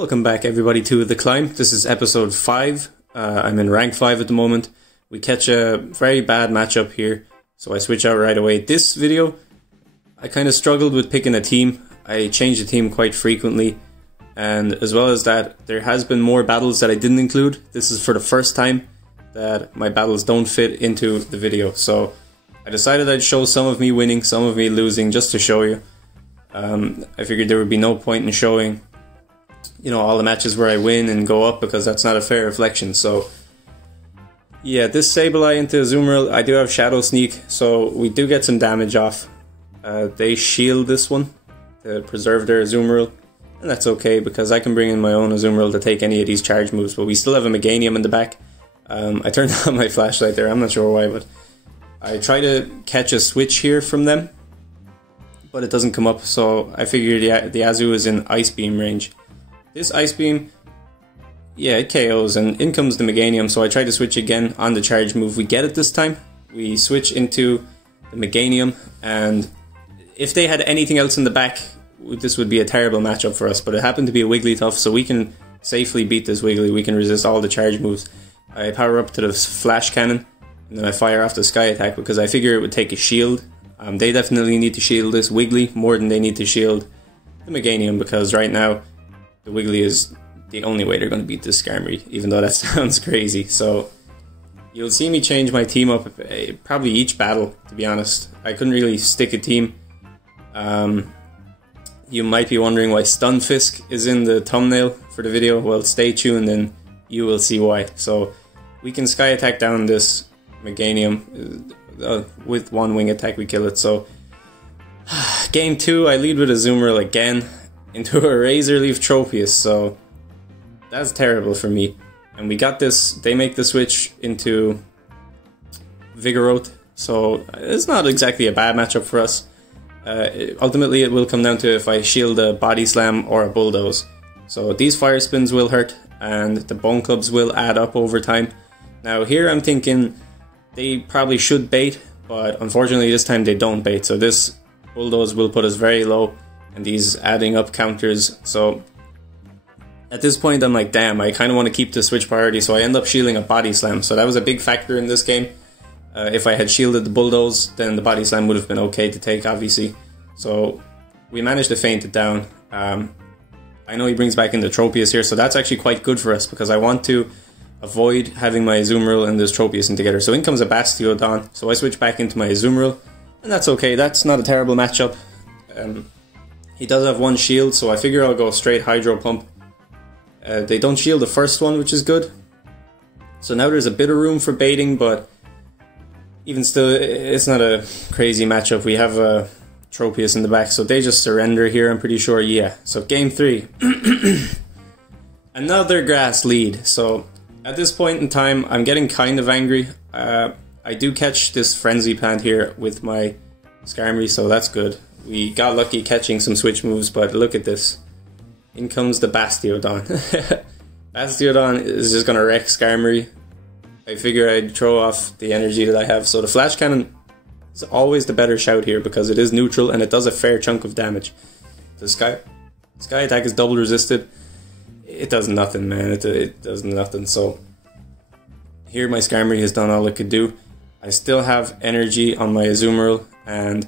Welcome back everybody to The Climb. This is episode 5. I'm in rank 5 at the moment. We catch a very bad matchup here, so I switch out right away. This video, I kind of struggled with picking a team. I change the team quite frequently, and as well as that, there has been more battles that I didn't include. This is for the first time that my battles don't fit into the video, so I decided I'd show some of me winning, some of me losing, just to show you. I figured there would be no point in showing all the matches where I win and go up, because that's not a fair reflection. So yeah, this Sableye into Azumarill, I do have Shadow Sneak, so we do get some damage off. They shield this one to preserve their Azumarill, and that's okay because I can bring in my own Azumarill to take any of these charge moves, but we still have a Meganium in the back. I turned on my flashlight there, I'm not sure why, but I try to catch a switch here from them, but it doesn't come up, so I figured the Azu is in Ice Beam range. This Ice Beam, yeah, it KOs, and in comes the Meganium, so I try to switch again on the charge move. We get it this time. We switch into the Meganium, and if they had anything else in the back, this would be a terrible matchup for us, but it happened to be a Wigglytuff, so we can safely beat this Wiggly. We can resist all the charge moves. I power up to the Flash Cannon, and then I fire off the Sky Attack because I figure it would take a shield. They definitely need to shield this Wiggly more than they need to shield the Meganium, because right now the Wiggly is the only way they're going to beat this Skarmory, even though that sounds crazy. So you'll see me change my team up probably each battle, to be honest. I couldn't really stick a team. You might be wondering why Stunfisk is in the thumbnail for the video. Well, stay tuned and you will see why. So we can Sky Attack down this Meganium. With one wing attack we kill it. So game 2, I lead with Azumarill again into a Razor Leaf Tropius, so that's terrible for me. And we got this, they make the switch into Vigoroth, so it's not exactly a bad matchup for us. Ultimately it will come down to if I shield a Body Slam or a Bulldoze. So these Fire Spins will hurt, and the Bone Clubs will add up over time. Now here I'm thinking they probably should bait, but unfortunately this time they don't bait, so this Bulldoze will put us very low, and these adding up counters. So at this point I'm like, damn, I kind of want to keep the switch priority, so I end up shielding a Body Slam. So that was a big factor in this game. If I had shielded the Bulldoze, then the Body Slam would have been okay to take, obviously. So we managed to feint it down. I know he brings back in the Tropius here, so that's actually quite good for us, because I want to avoid having my Azumarill and this Tropius in together. So in comes a Bastiodon, so I switch back into my Azumarill, and that's okay, that's not a terrible matchup. He does have one shield, so I figure I'll go straight Hydro Pump. They don't shield the first one, which is good. So now there's a bit of room for baiting, but even still, it's not a crazy matchup. We have a Tropius in the back, so they just surrender here, I'm pretty sure, yeah. So game 3. Another grass lead. So at this point in time, I'm getting kind of angry. I do catch this Frenzy Plant here with my Skarmory, so that's good. We got lucky catching some switch moves, but look at this. In comes the Bastiodon. Bastiodon is just gonna wreck Skarmory. I figure I'd throw off the energy that I have, so the Flash Cannon is always the better shout here because it is neutral and it does a fair chunk of damage. The Sky Attack is double resisted. It does nothing, man. It does nothing. So here my Skarmory has done all it could do. I still have energy on my Azumarill, and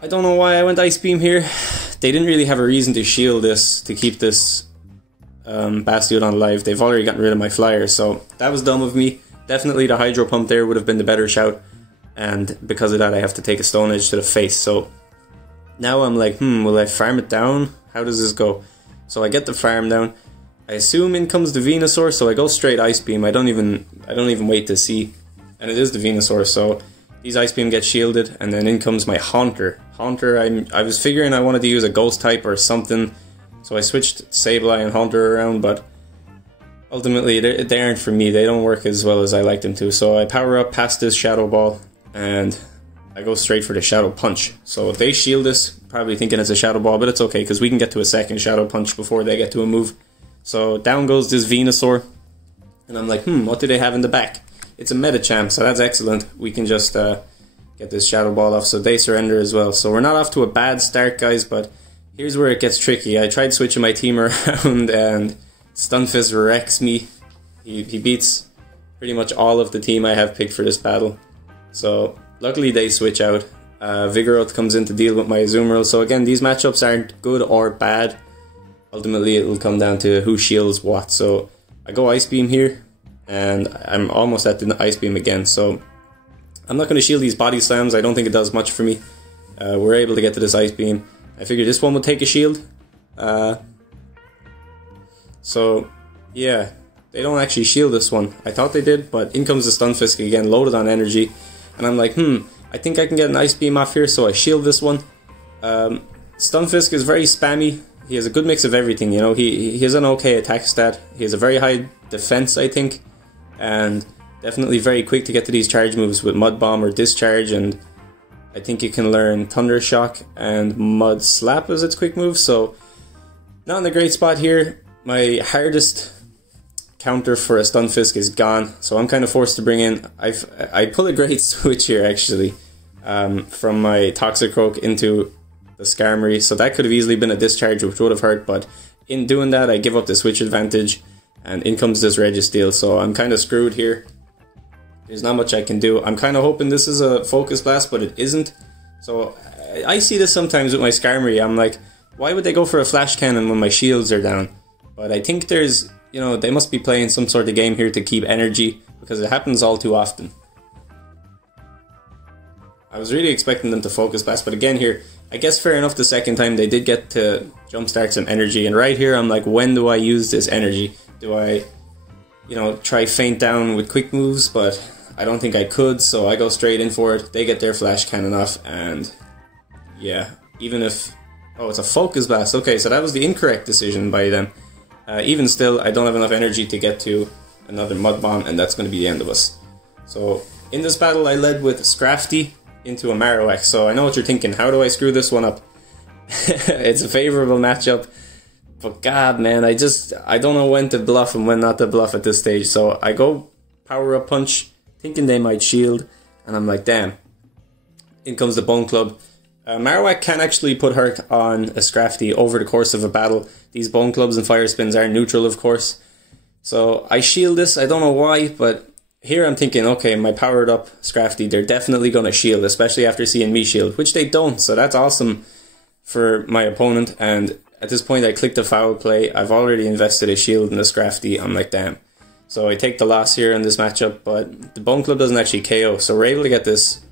I don't know why I went Ice Beam here. They didn't really have a reason to shield this, to keep this Bastiodon alive. They've already gotten rid of my Flyer, so that was dumb of me. Definitely the Hydro Pump there would have been the better shout, and because of that I have to take a Stone Edge to the face. So now I'm like, will I farm it down? How does this go? So I get the farm down. I assume in comes the Venusaur, so I go straight Ice Beam. I don't even wait to see, and it is the Venusaur, so these Ice Beam get shielded, and then in comes my Haunter. I was figuring I wanted to use a Ghost type or something, so I switched Sableye and Haunter around, but ultimately they aren't for me. They don't work as well as I like them to, so I power up past this Shadow Ball, and I go straight for the Shadow Punch. So they shield this, probably thinking it's a Shadow Ball, but it's okay, because we can get to a second Shadow Punch before they get to a move. So down goes this Venusaur, and I'm like, what do they have in the back? It's a Metachamp, so that's excellent. We can just get this Shadow Ball off, so they surrender as well. So we're not off to a bad start, guys, but here's where it gets tricky. I tried switching my team around and Stunfisk wrecks me. He beats pretty much all of the team I have picked for this battle. So luckily they switch out. Vigoroth comes in to deal with my Azumarill. So again, these matchups aren't good or bad. Ultimately it'll come down to who shields what. So I go Ice Beam here, and I'm almost at the Ice Beam again. So I'm not going to shield these body slams. I don't think it does much for me. We're able to get to this Ice Beam. I figured this one would take a shield. So yeah, they don't actually shield this one. I thought they did, but in comes the Stunfisk again, loaded on energy. And I'm like, I think I can get an Ice Beam off here, so I shield this one. Stunfisk is very spammy. He has a good mix of everything, you know. He has an okay attack stat. He has a very high defense, I think. And definitely very quick to get to these charge moves with Mud Bomb or Discharge. And I think you can learn Thunder Shock and Mud Slap as its quick move. So not in a great spot here. My hardest counter for a Stunfisk is gone, so I'm kind of forced to bring in. I pull a great switch here actually, from my Toxicroak into the Skarmory, so that could have easily been a Discharge, which would have hurt, but in doing that I give up the switch advantage, and in comes this Registeel, so I'm kind of screwed here. There's not much I can do. I'm kind of hoping this is a Focus Blast, but it isn't. So I see this sometimes with my Skarmory. I'm like, why would they go for a Flash Cannon when my shields are down? But I think there's, you know, they must be playing some sort of game here to keep energy, because it happens all too often. I was really expecting them to Focus Blast, but again here, I guess fair enough, the second time they did get to jumpstart some energy, and right here I'm like, when do I use this energy? Do I, you know, try Feint down with quick moves? But I don't think I could, so I go straight in for it. They get their Flash Cannon off, and yeah, even if... Oh, it's a Focus Blast. Okay, so that was the incorrect decision by them. Even still, I don't have enough energy to get to another Mud Bomb, and that's going to be the end of us. So in this battle I led with Scrafty into a Marowak, so I know what you're thinking, how do I screw this one up? It's a favourable matchup, but god man, I don't know when to bluff and when not to bluff at this stage. So I go Power Up Punch, thinking they might shield, and I'm like, damn. In comes the Bone Club. Marowak can actually put hurt on a Scrafty over the course of a battle. These Bone Clubs and Fire Spins are neutral, of course. So I shield this, I don't know why, but here I'm thinking, okay, my powered up Scrafty, they're definitely going to shield, especially after seeing me shield, which they don't, so that's awesome for my opponent. And at this point I click the foul play. I've already invested a shield in the Scrafty. I'm like, damn. So I take the loss here in this matchup, but the Bone Club doesn't actually KO, so we're able to get this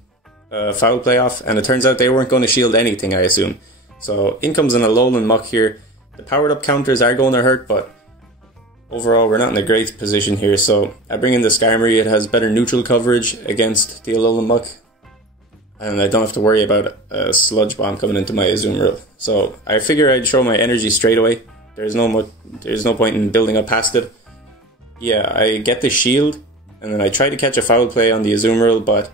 foul play off, and it turns out they weren't going to shield anything, I assume. So in comes an Alolan Muck here. The powered up counters are going to hurt, but overall we're not in a great position here. So I bring in the Skarmory. It has better neutral coverage against the Alolan Muck, and I don't have to worry about a Sludge Bomb coming into my Azumarill. So I figure I'd show my energy straight away. There's no point in building up past it. Yeah, I get the shield, and then I try to catch a foul play on the Azumarill, but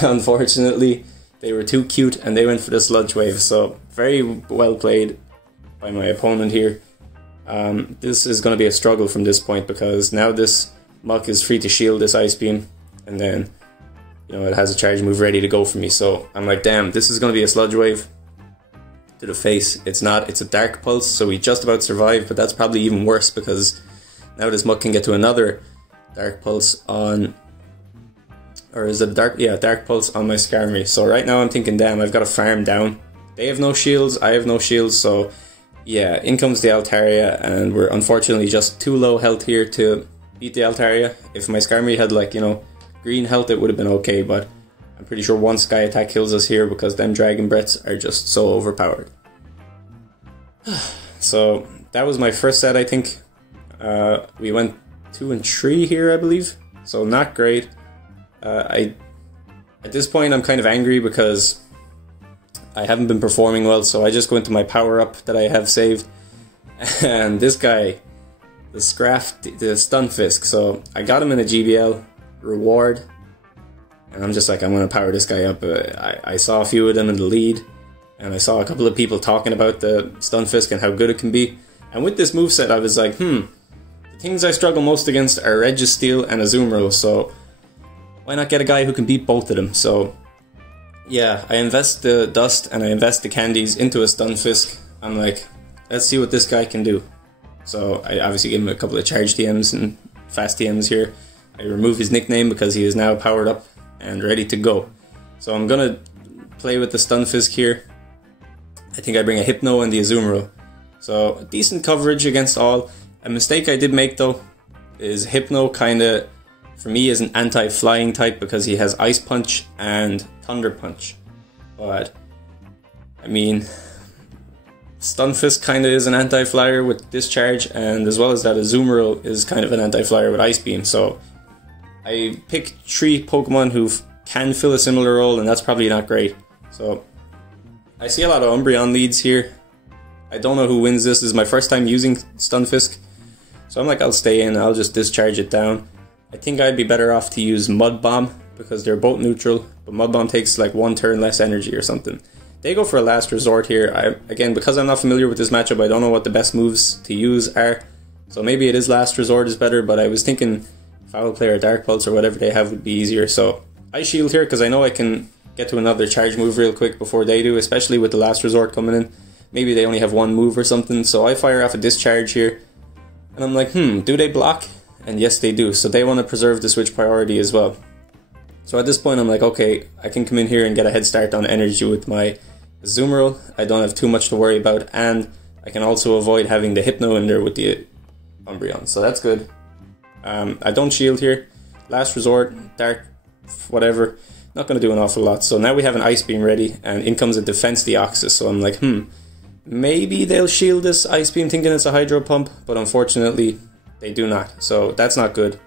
unfortunately they were too cute and they went for the Sludge Wave. So very well played by my opponent here. This is going to be a struggle from this point, because now this Muck is free to shield this Ice Beam, and then, you know, it has a charge move ready to go for me. So I'm like, damn, this is going to be a Sludge Wave to the face. It's not, it's a Dark Pulse, so we just about survived, but that's probably even worse, because now this Muck can get to another Dark Pulse on... Or is it a Dark Pulse on my Skarmory. So right now I'm thinking, damn, I've got to farm down. They have no shields, I have no shields, so yeah, in comes the Altaria, and we're unfortunately just too low health here to beat the Altaria. If my Skarmory had, like, you know, green health, it would have been okay, but I'm pretty sure one Sky Attack kills us here, because them Dragon Breaths are just so overpowered. So that was my first set, I think. We went 2 and 3 here, I believe, so not great. At this point I'm kind of angry because I haven't been performing well, so I just go into my power up that I have saved, and this guy, the Stunfisk, so I got him in a GBL reward, and I'm just like, I'm gonna power this guy up. I saw a few of them in the lead, and I saw a couple of people talking about the Stunfisk and how good it can be, and with this moveset I was like, the things I struggle most against are Registeel and Azumarill, so why not get a guy who can beat both of them? So yeah, I invest the dust and I invest the candies into a Stunfisk. I'm like, let's see what this guy can do. So I obviously give him a couple of charge TMs and fast TMs here. I remove his nickname because he is now powered up and ready to go. So I'm gonna play with the Stunfisk here. I think I bring a Hypno and the Azumarill. So decent coverage against all. A mistake I did make though is Hypno kinda, for me, is an anti-flying type because he has Ice Punch and Thunder Punch. But, I mean, Stunfisk kinda is an anti-flyer with Discharge, and as well as that, Azumarill is kind of an anti-flyer with Ice Beam. So I picked 3 Pokemon who can fill a similar role, and that's probably not great. So I see a lot of Umbreon leads here. I don't know who wins this. This is my first time using Stunfisk. So I'm like, I'll stay in, I'll just discharge it down. I think I'd be better off to use Mud Bomb because they're both neutral, but Mud Bomb takes like 1 turn less energy or something. They go for a last resort here. Again, because I'm not familiar with this matchup, I don't know what the best moves to use are. So maybe it is last resort is better, but I was thinking Foul Play or Dark Pulse or whatever they have would be easier. So I shield here because I know I can get to another charge move real quick before they do, especially with the last resort coming in. Maybe they only have 1 move or something, so I fire off a discharge here. And I'm like, do they block? And yes, they do, so they want to preserve the switch priority as well. So at this point, I'm like, okay, I can come in here and get a head start on energy with my Azumarill. I don't have too much to worry about, and I can also avoid having the Hypno in there with the Umbreon, so that's good. I don't shield here. Last resort, Dark, whatever. Not going to do an awful lot. So now we have an Ice Beam ready, and in comes a Defense Deoxys. So I'm like, maybe they'll shield this Ice Beam thinking it's a Hydro Pump, but unfortunately they do not. So that's not good.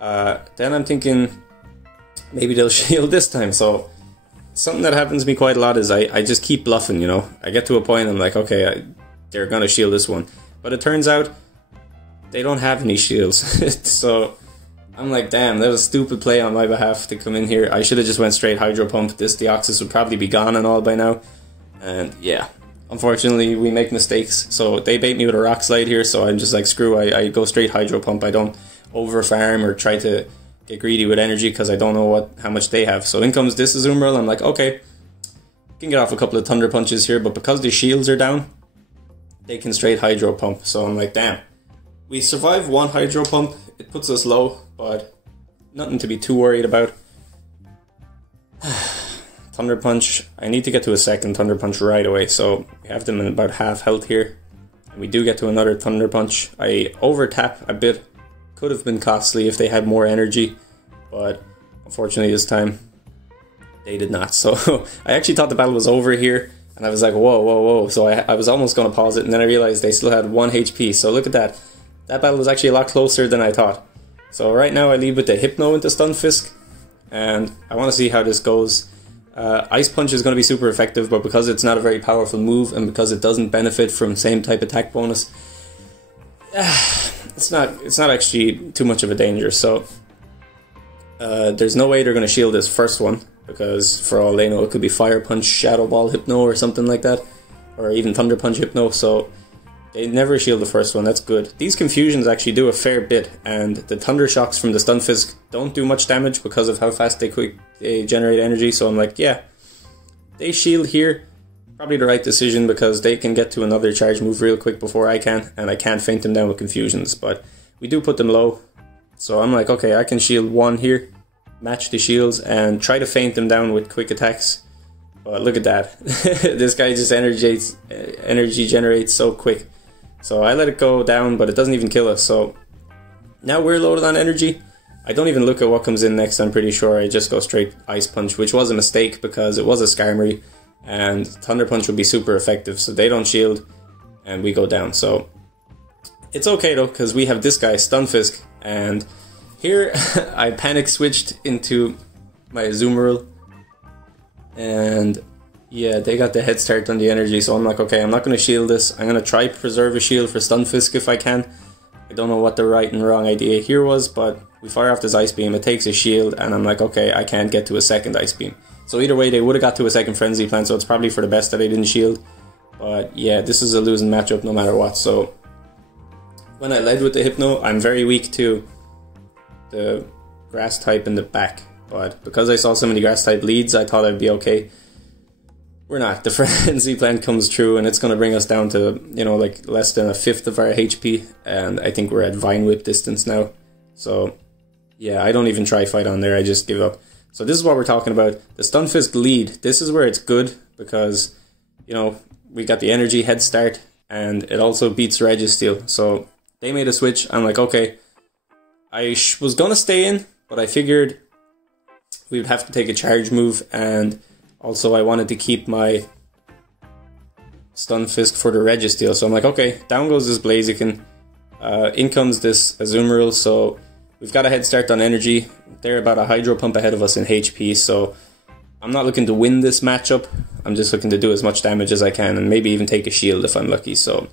Then I'm thinking maybe they'll shield this time. So something that happens to me quite a lot is I just keep bluffing, you know. I get to a point I'm like, okay, they're going to shield this one. But it turns out they don't have any shields. So I'm like, damn, that was a stupid play on my behalf to come in here. I should have just went straight Hydro Pump. This Deoxys would probably be gone and all by now. And yeah, unfortunately we make mistakes. So they bait me with a Rock Slide here, so I'm just like, screw, I go straight Hydro Pump. I don't over farm or try to get greedy with energy because I don't know how much they have. So in comes this Azumarill. I'm like, okay, can get off a couple of Thunder Punches here, but because the shields are down, they can straight Hydro Pump. So I'm like, damn. We survive 1 Hydro Pump. It puts us low, but nothing to be too worried about. Thunder Punch. I need to get to a second Thunder Punch right away, so we have them in about half health here. And we do get to another Thunder Punch. I over-tap a bit. Could have been costly if they had more energy, but unfortunately this time they did not. So I actually thought the battle was over here, and I was like, whoa, whoa, whoa. So I was almost going to pause it, and then I realized they still had 1 HP. So look at that. That battle was actually a lot closer than I thought. So right now I lead with the Hypno into Stunfisk, and I want to see how this goes. Ice Punch is going to be super effective, but because it's not a very powerful move, and because it doesn't benefit from same type attack bonus, it's not actually too much of a danger. So there's no way they're going to shield this first one, because for all they know it could be Fire Punch, Shadow Ball Hypno or something like that, or even Thunder Punch Hypno. So they never shield the first one, that's good. These confusions actually do a fair bit, and the Thunder Shocks from the Stunfisk don't do much damage because of how fast they generate energy, so I'm like, yeah. They shield here, probably the right decision because they can get to another charge move real quick before I can, and I can't feint them down with confusions, but we do put them low. So I'm like, okay, I can shield 1 here, match the shields, and try to feint them down with quick attacks. But look at that. This guy just energy generates so quick. So I let it go down, but it doesn't even kill us. So now we're loaded on energy. I don't even look at what comes in next, I'm pretty sure. I just go straight Ice Punch, which was a mistake because it was a Skarmory, and Thunder Punch would be super effective. So they don't shield, and we go down. So it's okay though, because we have this guy, Stunfisk, and here I panic switched into my Azumarill, and yeah, they got the head start on the energy, so I'm like, okay, I'm not going to shield this. I'm going to try preserve a shield for Stunfisk if I can. I don't know what the right and wrong idea here was, but we fire off this Ice Beam, it takes a shield, and I'm like, okay, I can't get to a second Ice Beam. So either way, they would have got to a second Frenzy Plant, so it's probably for the best that they didn't shield. But yeah, this is a losing matchup no matter what. So when I led with the Hypno, I'm very weak to the Grass type in the back. but because I saw so many grass type leads, I thought I'd be okay. We're not. The Frenzy Plant comes through and it's going to bring us down to, you know, like less than a fifth of our HP, and I think we're at Vine Whip distance now. So yeah, I don't even try fight on there, I just give up. So this is what we're talking about. The Stunfisk lead, this is where it's good because, you know, we got the energy head start and it also beats Registeel. So they made a switch. I'm like, okay, I was going to stay in, but I figured we would have to take a charge move, and also I wanted to keep my Stunfisk for the Registeel. So I'm like, okay, down goes this Blaziken. In comes this Azumarill, so we've got a head start on energy. They're about a Hydro Pump ahead of us in HP, so I'm not looking to win this matchup. I'm just looking to do as much damage as I can and maybe even take a shield if I'm lucky. So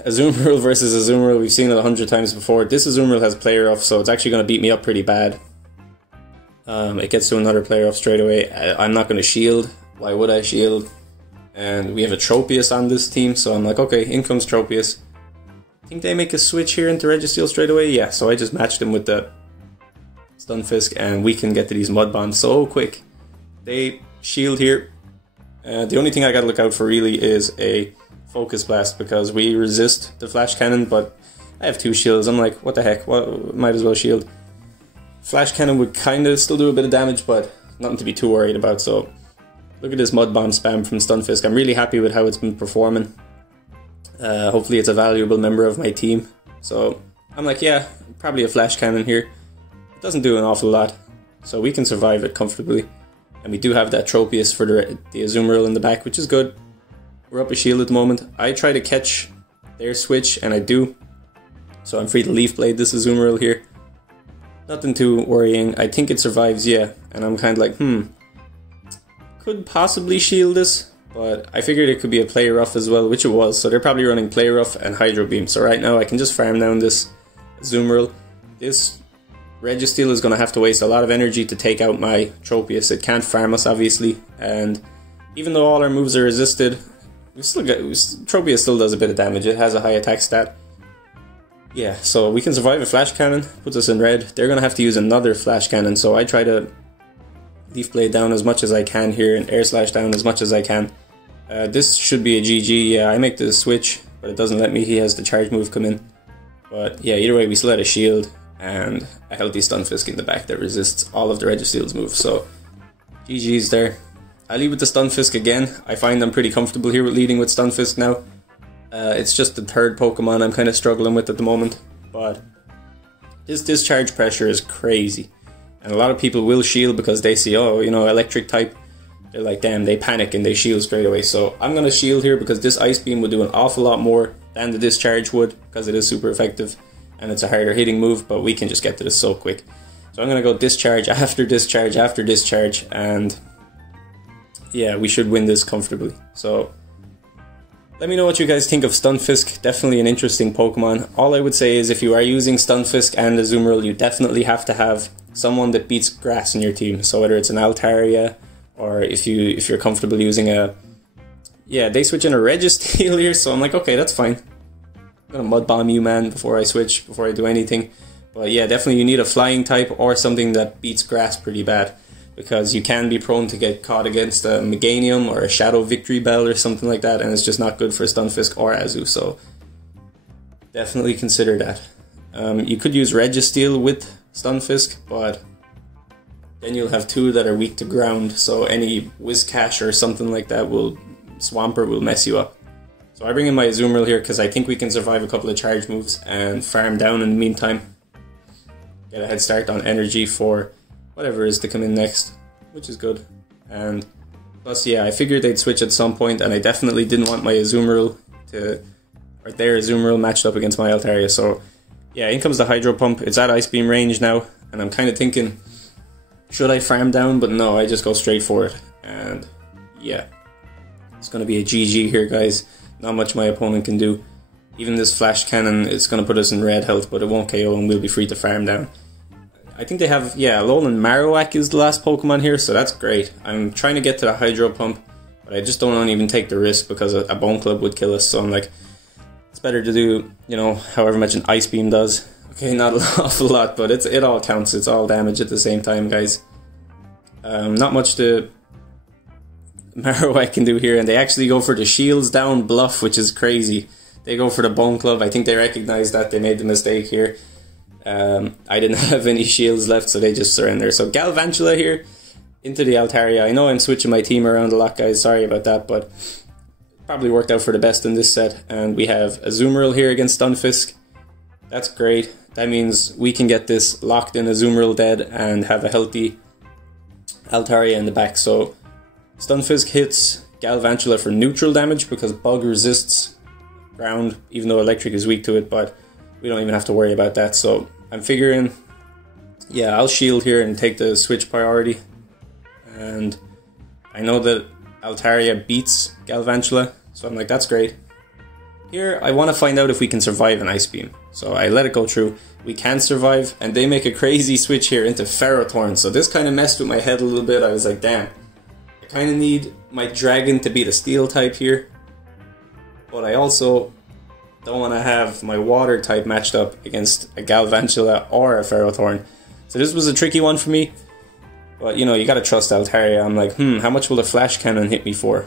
Azumarill versus Azumarill, we've seen it 100 times before. This Azumarill has player off, so it's actually going to beat me up pretty bad. It gets to another player off straight away. I'm not going to shield. Why would I shield? And we have a Tropius on this team, so I'm like, okay, in comes Tropius. I think they make a switch here into Registeel straight away. Yeah, so I just matched him with the Stunfisk, and we can get to these Mud Bombs so quick. They shield here. The only thing I gotta look out for really is a Focus Blast, because we resist the Flash Cannon, but I have 2 shields. I'm like, what the heck, might as well shield. Flash Cannon would kind of still do a bit of damage, but nothing to be too worried about. So look at this Mud Bomb spam from Stunfisk. I'm really happy with how it's been performing. Hopefully it's a valuable member of my team. So I'm like, yeah, probably a Flash Cannon here. It doesn't do an awful lot, so we can survive it comfortably. And we do have that Tropius for the Azumarill in the back, which is good. We're up a shield at the moment. I try to catch their switch, and I do. So I'm free to Leaf Blade this Azumarill here. Nothing too worrying. I think it survives, yeah. And I'm kind of like, could possibly shield this, but I figured it could be a Play Rough as well, which it was. So they're probably running Play Rough and Hydro Beam. So right now I can just farm down this Azumarill. This Registeel is going to have to waste a lot of energy to take out my Tropius. It can't farm us, obviously. And even though all our moves are resisted, Tropius still does a bit of damage. It has a high attack stat. Yeah, so we can survive a Flash Cannon, puts us in red. They're going to have to use another Flash Cannon, so I try to Leaf Blade down as much as I can here and Air Slash down as much as I can. This should be a GG. Yeah, I make the switch, but it doesn't let me. He has the charge move come in. But yeah, either way, we still had a shield and a healthy Stunfisk in the back that resists all of the Registeel's moves, so GG's there. I lead with the Stunfisk again. I find I'm pretty comfortable here with leading with Stunfisk now. It's just the third Pokemon I'm kind of struggling with at the moment, but his discharge pressure is crazy. And a lot of people will shield because they see, oh, you know, electric type. They're like, damn, they panic and they shield straight away. So I'm going to shield here because this Ice Beam will do an awful lot more than the discharge would, because it is super effective and it's a harder hitting move, but we can just get to this so quick. So I'm going to go discharge after discharge after discharge, and yeah, we should win this comfortably. So let me know what you guys think of Stunfisk. Definitely an interesting Pokemon. All I would say is if you are using Stunfisk and Azumarill, you definitely have to have someone that beats grass in your team. So whether it's an Altaria, or if you're comfortable using a... Yeah, they switch in a Registeel here, so I'm like, okay, that's fine. I'm gonna Mud Bomb you, man, before I switch, before I do anything. But yeah, definitely you need a flying type or something that beats grass pretty bad, because you can be prone to get caught against a Meganium or a Shadow Victory Bell or something like that, and it's just not good for Stunfisk or Azu, so definitely consider that. You could use Registeel with Stunfisk, but then you'll have 2 that are weak to ground, so any Whiscash or something like that Swampert will mess you up. So I bring in my Azumarill here because I think we can survive a couple of charge moves and farm down in the meantime. Get a head start on energy for whatever is to come in next, which is good. And plus, yeah, I figured they'd switch at some point, and I definitely didn't want my Azumarill or their Azumarill matched up against my Altaria. So yeah, in comes the Hydro Pump. It's at Ice Beam range now, and I'm kind of thinking, should I farm down? But no, I just go straight for it. And yeah, it's going to be a GG here, guys. Not much my opponent can do. Even this Flash Cannon is going to put us in red health, but it won't KO and we'll be free to farm down. I think they have, yeah, Alolan Marowak is the last Pokemon here, so that's great. I'm trying to get to the Hydro Pump, but I just don't want to even take the risk because a Bone Club would kill us, so I'm like, it's better to do, you know, however much an Ice Beam does. Okay, not an awful lot, but it all counts. It's all damage at the same time, guys. Not much to Marowak can do here, and they actually go for the shields down bluff, which is crazy. They go for the Bone Club. I think they recognize that they made the mistake here. I didn't have any shields left, so they just surrender. So Galvantula here into the Altaria. I know I'm switching my team around a lot, guys. Sorry about that, but probably worked out for the best in this set. And we have Azumarill here against Stunfisk. That's great. That means we can get this locked in Azumarill dead and have a healthy Altaria in the back. So Stunfisk hits Galvantula for neutral damage because Bug resists ground, even though electric is weak to it, but we don't even have to worry about that. So I'm figuring, yeah, I'll shield here and take the switch priority. And I know that Altaria beats Galvantula, so I'm like, that's great. Here, I want to find out if we can survive an Ice Beam. So I let it go through. We can survive, and they make a crazy switch here into Ferrothorn. So this kind of messed with my head a little bit. I was like, damn, I kind of need my Dragon to be the Steel type here. But I also don't want to have my Water type matched up against a Galvantula or a Ferrothorn. So this was a tricky one for me. But, you know, you gotta trust Altaria. I'm like, how much will the Flash Cannon hit me for?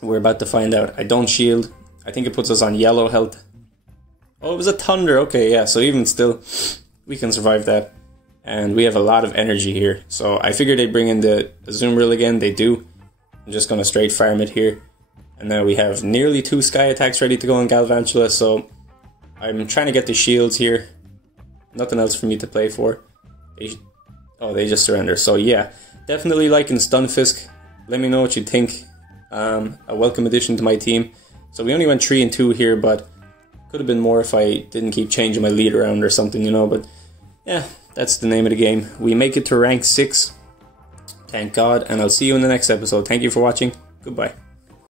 We're about to find out. I don't shield. I think it puts us on yellow health. Oh, it was a Thunder. Okay, yeah, so even still, we can survive that. And we have a lot of energy here. So I figured they'd bring in the Azumarill again. They do. I'm just gonna straight farm it here. And now we have nearly 2 Sky attacks ready to go on Galvantula. So I'm trying to get the shields here. Nothing else for me to play for. They just surrender. So yeah, definitely liking Stunfisk. Let me know what you think. A welcome addition to my team. So we only went 3 and 2 here, but could have been more if I didn't keep changing my lead around or something, you know. But yeah, that's the name of the game. We make it to rank 6. Thank God, and I'll see you in the next episode. Thank you for watching. Goodbye.